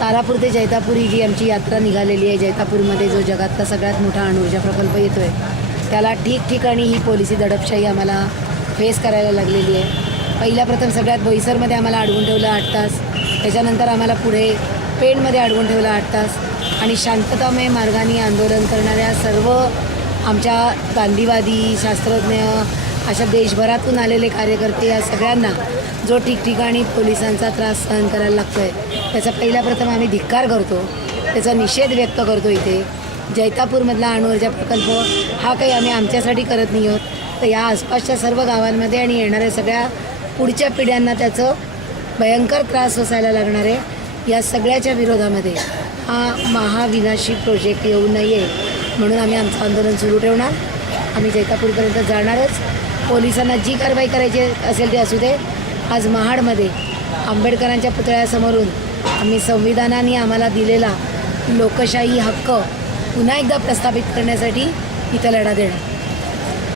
तारापूर ते जैतापूर ही जी आमची यात्रा निघालेली आहे, जैतापूरमध्ये जो जगातला सगळ्यात मोठा अणुऊर्जा प्रकल्प येतो आहे, त्याला ठिकठिकाणी ही पोलिसी दडपशाही आम्हाला फेस करायला लागलेली आहे. पहिल्या प्रथम सगळ्यात बोईसरमध्ये आम्हाला अडवून ठेवलं 8 तास, त्याच्यानंतर आम्हाला पुढे पेणमध्ये अडवून ठेवलं 8 तास, आणि शांततामय मार्गाने आंदोलन करणाऱ्या सर्व आमच्या गांधीवादी शास्त्रज्ञ अशा देशभरातून आलेले कार्यकर्ते या सगळ्यांना जो ठिकठिकाणी पोलिसांचा त्रास सहन करायला लागतो आहे, त्याचा पहिल्या प्रथम आम्ही धिक्कार करतो, त्याचा निषेध व्यक्त करतो. इथे जैतापूरमधला अणुऊर्जा प्रकल्प हा काही आम्ही आमच्यासाठी करत नाही आहोत, तर या आसपासच्या सर्व गावांमध्ये आणि येणाऱ्या सगळ्या पुढच्या पिढ्यांना त्याचं भयंकर त्रास सोसायला लागणार आहे. या सगळ्याच्या विरोधामध्ये हा महाविनाशी प्रोजेक्ट येऊ नये म्हणून आम्ही आमचं आंदोलन सुरू ठेवणार. आम्ही जैतापूरपर्यंत जाणारच. पोलिसांना जी कारवाई करायची असेल ती असू दे. आज महाडमध्ये आंबेडकरांच्या पुतळ्यासमोरून आम्ही संविधानाने आम्हाला दिलेला लोकशाही हक्क पुन्हा एकदा प्रस्थापित करण्यासाठी इथं लढा देणार.